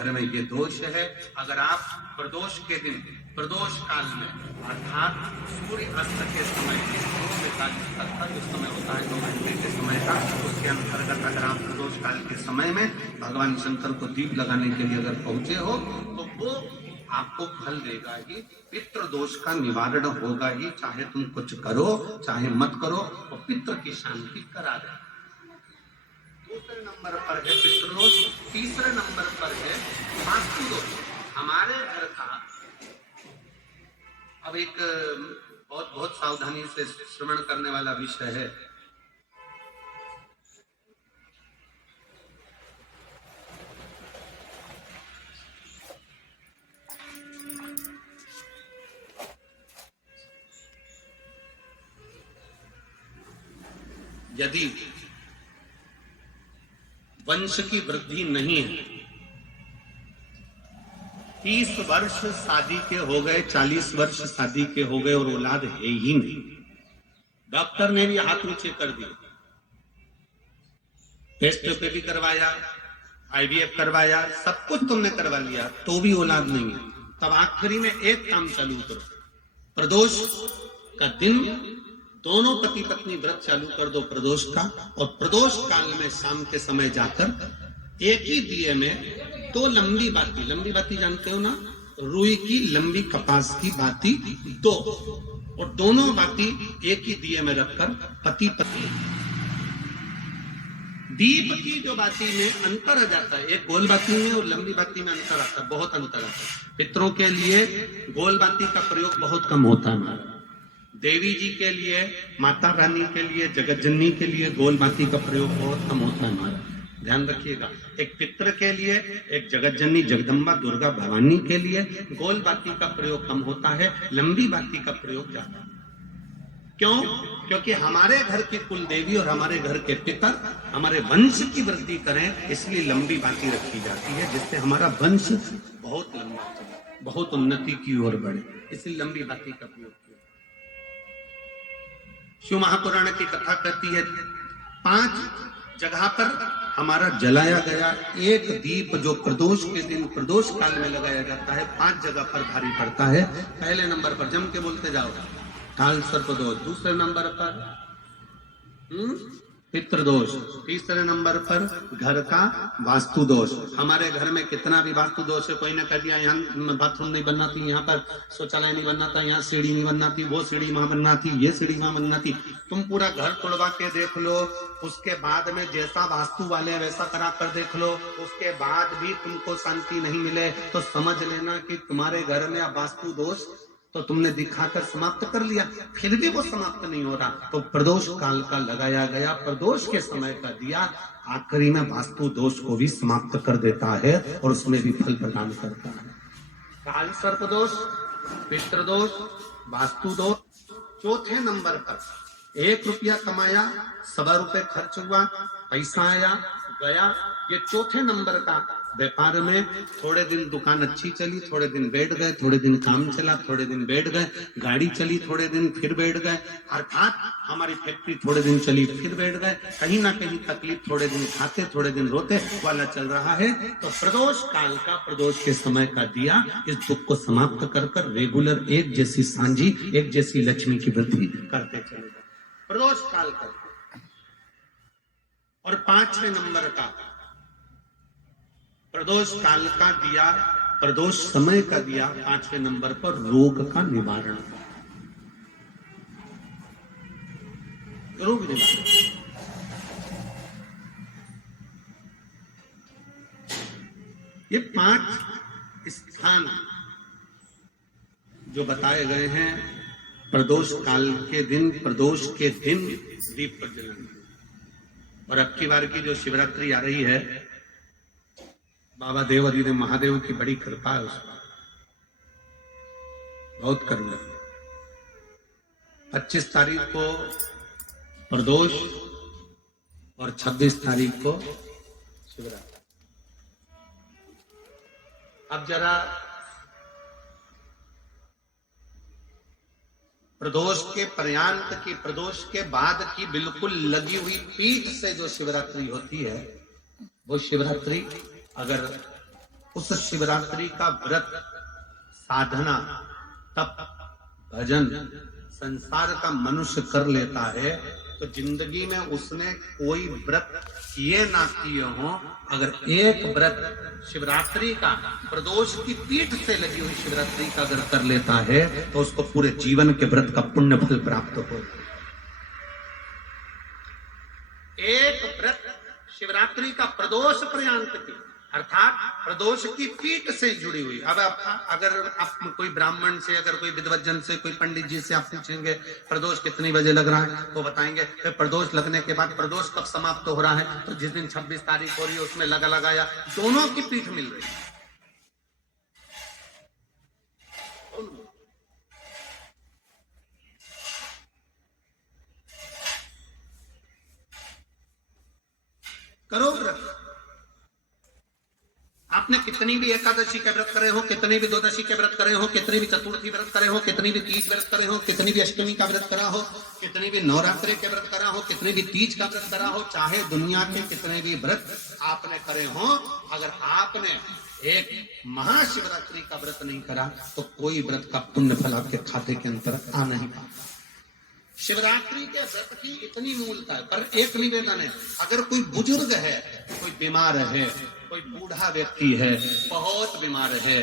घर में ये दोष है। अगर आप प्रदोष के दिन, प्रदोष काल में अर्थात सूर्य अस्त के समय जो समय होता है 2 घंटे के समय का, उसके अंतर्गत अगर आप प्रदोष काल के समय में भगवान शंकर को दीप लगाने के लिए अगर पहुंचे हो तो वो आपको फल देगा ही, पितृ दोष का निवारण होगा ही। चाहे तुम कुछ करो चाहे मत करो, और पितृ की शांति करा दे। दूसरे नंबर पर है पितृदोष, तीसरे नंबर पर है वास्तु दोष। हमारे घर का अब एक बहुत सावधानी से श्रवण करने वाला विषय है। यदि वंश की वृद्धि नहीं है, 30 वर्ष शादी के हो गए, 40 वर्ष शादी के हो गए और औलाद है ही नहीं, डॉक्टर ने भी हाथ नीचे कर दिए, टेस्ट पे भी करवाया, IVF करवाया, सब कुछ तुमने करवा लिया, तो भी औलाद नहीं है, तब आखिरी में एक काम चालू करो, प्रदोष का दिन दोनों पति पत्नी व्रत चालू कर दो प्रदोष का, और प्रदोष काल में शाम के समय जाकर एक ही दिए में 2 लंबी बाती जानते हो ना, रुई की लंबी कपास की बाती 2, और दोनों बाती एक ही दिए में रखकर पति पत्नी, दीप की जो बाती में अंतर आ जाता है, एक गोल बाती में और लंबी बाती में अंतर आता है, बहुत अंतर आता है। पितरों के लिए गोल बाती का प्रयोग बहुत कम होता है, देवी जी के लिए, माता रानी के लिए, जगत जननी के लिए गोल बाती का प्रयोग बहुत कम होता है हमारा, ध्यान रखिएगा। एक पितृ के लिए, एक जगत जननी जगदम्बा दुर्गा भवानी के लिए गोल बाती का प्रयोग कम होता है, लंबी बाती का प्रयोग ज्यादा। क्यों? क्योंकि हमारे घर की कुल देवी और हमारे घर के पितर हमारे वंश की वृद्धि करें, इसलिए लंबी बाती रखी जाती है, जिससे हमारा वंश बहुत लंबा चले, बहुत उन्नति की ओर बढ़े, इसलिए लंबी बाती का प्रयोग। शिव महापुराण की कथा कहती है 5 जगह पर हमारा जलाया गया एक दीप जो प्रदोष के दिन प्रदोष काल में लगाया जाता है, 5 जगह पर भारी पड़ता है। पहले नंबर पर जम के बोलते जाओ, काल सर्पदोष। दूसरे नंबर पर पितृदोष। तीसरे नंबर पर घर का वास्तु दोष। हमारे घर में कितना भी वास्तु दोष है, कोई ना कह दिया यहाँ बाथरूम नहीं बनना थी, यहाँ पर शौचालय नहीं बनना था, यहाँ सीढ़ी नहीं बनना थी, वो सीढ़ी वहां बनना थी, ये सीढ़ी वहां बनना थी। तुम पूरा घर तोड़वा के देख लो, उसके बाद में जैसा वास्तु वाले वैसा करा कर देख लो, उसके बाद भी तुमको शांति नहीं मिले तो समझ लेना कि तुम्हारे घर में वास्तु दोष तो तुमने दिखाकर समाप्त कर लिया, फिर भी वो समाप्त नहीं हो रहा, तो प्रदोष काल का लगाया गया प्रदोष के समय का दिया आखिरी में वास्तु दोष को भी समाप्त कर देता है और उसमें भी फल प्रदान करता है। काल सर्प दोष, पितृदोष, वास्तु दोष। चौथे नंबर पर 1 रुपया कमाया, 1.25 रुपए खर्च हुआ, पैसा आया गया, ये चौथे नंबर का। व्यापार में थोड़े दिन दुकान अच्छी चली, थोड़े दिन बैठ गए, थोड़े दिन काम चला, थोड़े दिन बैठ गए, गाड़ी चली, थोड़े दिन फिर बैठ गए, अर्थात हमारी फैक्ट्री थोड़े दिन चली फिर बैठ गए, कहीं ना कहीं तकलीफ, थोड़े दिन खाते थोड़े दिन रोते वाला चल रहा है। तो प्रदोष काल का, प्रदोष के समय का दिया इस दुख को समाप्त कर कर रेगुलर एक जैसी सांझी, एक जैसी लक्ष्मी की वृद्धि करते चले जाए, प्रदोष काल का। और 5वें नंबर का प्रदोष काल का दिया, प्रदोष समय का दिया 5वें नंबर पर रोग का निवारण, रोग निवारण। ये 5 स्थान जो बताए गए हैं प्रदोष काल के दिन, प्रदोष के दिन दीप प्रज्वलन। और अब की बार की जो शिवरात्रि आ रही है, बाबा देवदी ने महादेव की बड़ी कृपा है, उस पर बहुत करुणा। 25 तारीख को प्रदोष और 26 तारीख को शिवरात्रि। अब जरा प्रदोष के पर्यांत की, प्रदोष के बाद की बिल्कुल लगी हुई पीठ से जो शिवरात्रि होती है, वो शिवरात्रि अगर उस शिवरात्रि का व्रत, साधना, तप, भजन संसार का मनुष्य कर लेता है तो जिंदगी में उसने कोई व्रत किए ना किए हो, अगर एक व्रत शिवरात्रि का, प्रदोष की पीठ से लगी हुई शिवरात्रि का अगर कर लेता है तो उसको पूरे जीवन के व्रत का पुण्य फल प्राप्त हो। एक व्रत शिवरात्रि का प्रदोष पर्यंत की, अर्थात प्रदोष की पीठ से जुड़ी हुई। अब अगर आप कोई ब्राह्मण से, अगर कोई विद्वज्जन से, कोई पंडित जी से आप पूछेंगे प्रदोष कितनी बजे लग रहा है, तो बताएंगे फिर प्रदोष लगने के बाद प्रदोष कब समाप्त हो रहा है, तो जिस दिन 26 तारीख हो रही है उसमें लगाया, दोनों की पीठ मिल रही है। करो व्रत। आपने कितनी भी एकादशी के व्रत करे हो, कितनी भी द्वादशी के व्रत करे हो, कितनी भी चतुर्थी व्रत करे हो, कितनी भी तीज व्रत करे हो, कितनी भी अष्टमी का व्रत करा हो, कितनी भी नवरात्रि के व्रत करा हो, कितनी भी तीज का व्रत करा हो, चाहे दुनिया के कितने भी व्रत आपने करे हो, अगर आपने एक महाशिवरात्रि का व्रत नहीं करा तो कोई व्रत का पुण्य फल आपके खाते के अंदर आ नहीं पाता। शिवरात्रि के व्रत की इतनी मूलता है। पर एक निवेदन है, अगर कोई बुजुर्ग है, कोई बीमार है, कोई बूढ़ा व्यक्ति है, बहुत बीमार है,